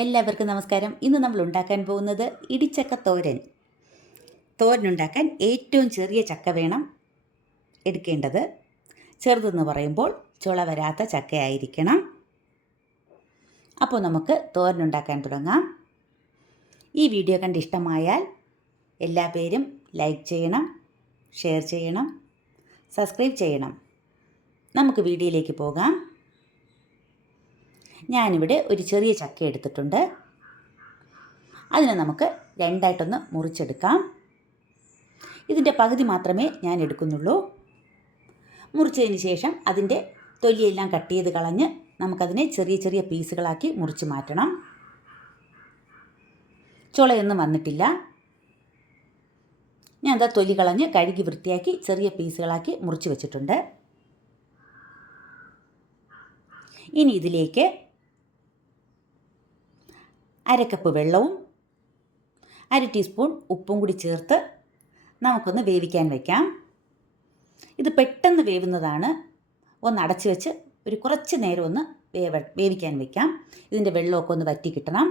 എല്ലാവർക്കും നമസ്കാരം. ഇന്ന് നമ്മൾ ഉണ്ടാക്കാൻ പോകുന്നത് ഇടിച്ചക്ക തോരൻ. തോരനുണ്ടാക്കാൻ ഏറ്റവും ചെറിയ ചക്ക വേണം എടുക്കേണ്ടത്. ചെറുതെന്ന് പറയുമ്പോൾ ചുള വരാത്ത ചക്കയായിരിക്കണം. അപ്പോൾ നമുക്ക് തോരനുണ്ടാക്കാൻ തുടങ്ങാം. ഈ വീഡിയോ കണ്ട് ഇഷ്ടമായാൽ എല്ലാ പേരും ലൈക്ക് ചെയ്യണം, ഷെയർ ചെയ്യണം, സബ്സ്ക്രൈബ് ചെയ്യണം. നമുക്ക് വീഡിയോയിലേക്ക് പോകാം. ഞാനിവിടെ ഒരു ചെറിയ ചക്ക എടുത്തിട്ടുണ്ട്. അതിനെ നമുക്ക് രണ്ടായിട്ടൊന്ന് മുറിച്ചെടുക്കാം. ഇതിൻ്റെ പകുതി മാത്രമേ ഞാൻ എടുക്കുന്നുള്ളൂ. മുറിച്ചതിന് ശേഷം അതിൻ്റെ തൊലിയെല്ലാം കട്ട് ചെയ്ത് കളഞ്ഞ് നമുക്കതിനെ ചെറിയ ചെറിയ പീസുകളാക്കി മുറിച്ച് മാറ്റണം. ചുളയൊന്നും വന്നിട്ടില്ല. ഞാൻ എന്താ തൊലി കളഞ്ഞ് കഴുകി വൃത്തിയാക്കി ചെറിയ പീസുകളാക്കി മുറിച്ച് വെച്ചിട്ടുണ്ട്. ഇനി ഇതിലേക്ക് 1/2 കപ്പ് വെള്ളവും 1/2 ടീസ്പൂൺ ഉപ്പും കൂടി ചേർത്ത് നമുക്കൊന്ന് വേവിക്കാൻ വയ്ക്കാം. ഇത് പെട്ടെന്ന് വേവുന്നതാണ്. ഒന്ന് അടച്ചു വെച്ച് ഒരു കുറച്ച് നേരം ഒന്ന് വേവിക്കാൻ വയ്ക്കാം. ഇതിൻ്റെ വെള്ളമൊക്കെ ഒന്ന് വറ്റി കിട്ടണം.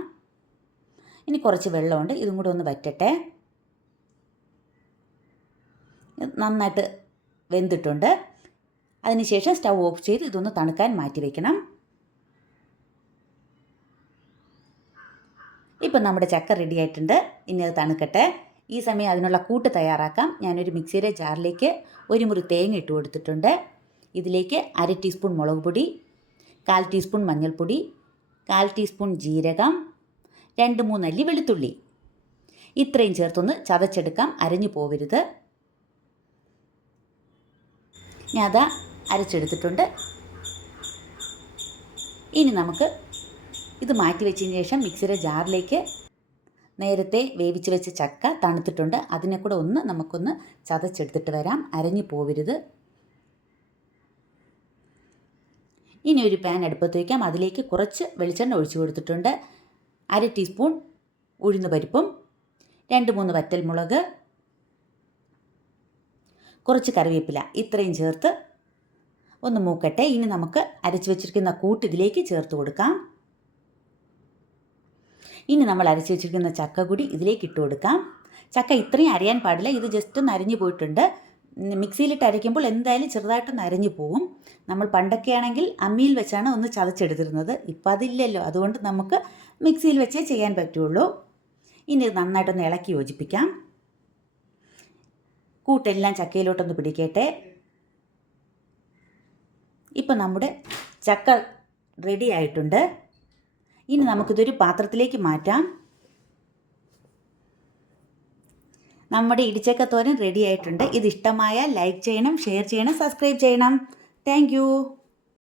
ഇനി കുറച്ച് വെള്ളമുണ്ട്, ഇതും കൂടെ ഒന്ന് വറ്റട്ടെ. നന്നായിട്ട് വെന്തിട്ടുണ്ട്. അതിനുശേഷം സ്റ്റൗ ഓഫ് ചെയ്ത് ഇതൊന്ന് തണുക്കാൻ മാറ്റി വയ്ക്കണം. ഇപ്പം നമ്മുടെ ചക്ക റെഡി ആയിട്ടുണ്ട്. ഇനി അത് തണുക്കട്ടെ. ഈ സമയം അതിനുള്ള കൂട്ട് തയ്യാറാക്കാം. ഞാനൊരു മിക്സിയുടെ ജാറിലേക്ക് 1 മുറി തേങ്ങ ഇട്ട് കൊടുത്തിട്ടുണ്ട്. ഇതിലേക്ക് 1/2 ടീസ്പൂൺ മുളക് പൊടി, 1/4 ടീസ്പൂൺ മഞ്ഞൾപ്പൊടി, 1/4 ടീസ്പൂൺ ജീരകം, 2-3 അല്ലി വെളുത്തുള്ളി, ഇത്രയും ചേർത്തൊന്ന് ചതച്ചെടുക്കാം. അരഞ്ഞു പോവരുത്. ഞാൻ അത് അരച്ചെടുത്തിട്ടുണ്ട്. ഇനി നമുക്ക് ഇത് മാറ്റി വെച്ചതിന് ശേഷം മിക്സിയുടെ ജാറിലേക്ക് നേരത്തെ വേവിച്ച് വെച്ച ചക്ക തണുത്തിട്ടുണ്ട്. അതിനെ കൂടെ നമുക്കൊന്ന് ചതച്ചെടുത്തിട്ട് വരാം. അരഞ്ഞു പോവരുത്. ഇനി ഒരു പാൻ അടുപ്പത്ത് വയ്ക്കാം. അതിലേക്ക് കുറച്ച് വെളിച്ചെണ്ണ ഒഴിച്ചു കൊടുത്തിട്ടുണ്ട്. 1/2 ടീസ്പൂൺ ഉഴുന്ന് പരിപ്പും 2-3 വറ്റൽമുളക്, കുറച്ച് കറിവേപ്പില, ഇത്രയും ചേർത്ത് ഒന്ന് മൂക്കട്ടെ. ഇനി നമുക്ക് അരച്ച് വെച്ചിരിക്കുന്ന കൂട്ട് ഇതിലേക്ക് ചേർത്ത് കൊടുക്കാം. ഇനി നമ്മൾ അരച്ച് വെച്ചിരിക്കുന്ന ചക്ക കൂടി ഇതിലേക്ക് ഇട്ട് കൊടുക്കാം. ചക്ക ഇത്രയും അരയാൻ പാടില്ല. ഇത് ജസ്റ്റ് ഒന്ന് അരിഞ്ഞു പോയിട്ടുണ്ട്. മിക്സിയിലിട്ട് അരയ്ക്കുമ്പോൾ എന്തായാലും ചെറുതായിട്ടൊന്ന് അരഞ്ഞു പോവും. നമ്മൾ പണ്ടൊക്കെ ആണെങ്കിൽ അമ്മിയിൽ വെച്ചാണ് ഒന്ന് ചതച്ചെടുത്തിരുന്നത്. ഇപ്പം അതില്ലല്ലോ. അതുകൊണ്ട് നമുക്ക് മിക്സിയിൽ വെച്ചേ ചെയ്യാൻ പറ്റുള്ളൂ. ഇനി ഇത് നന്നായിട്ടൊന്ന് ഇളക്കി യോജിപ്പിക്കാം. കൂട്ടെല്ലാം ചക്കയിലോട്ടൊന്ന് പിടിക്കട്ടെ. ഇപ്പം നമ്മുടെ ചക്ക റെഡി ആയിട്ടുണ്ട്. ഇനി നമുക്കിതൊരു പാത്രത്തിലേക്ക് മാറ്റാം. നമ്മുടെ ഇടിച്ചക്ക തോരൻ റെഡി ആയിട്ടുണ്ട്. ഇത് ഇഷ്ടമായാൽ ലൈക്ക് ചെയ്യണം, ഷെയർ ചെയ്യണം, സബ്സ്ക്രൈബ് ചെയ്യണം. താങ്ക്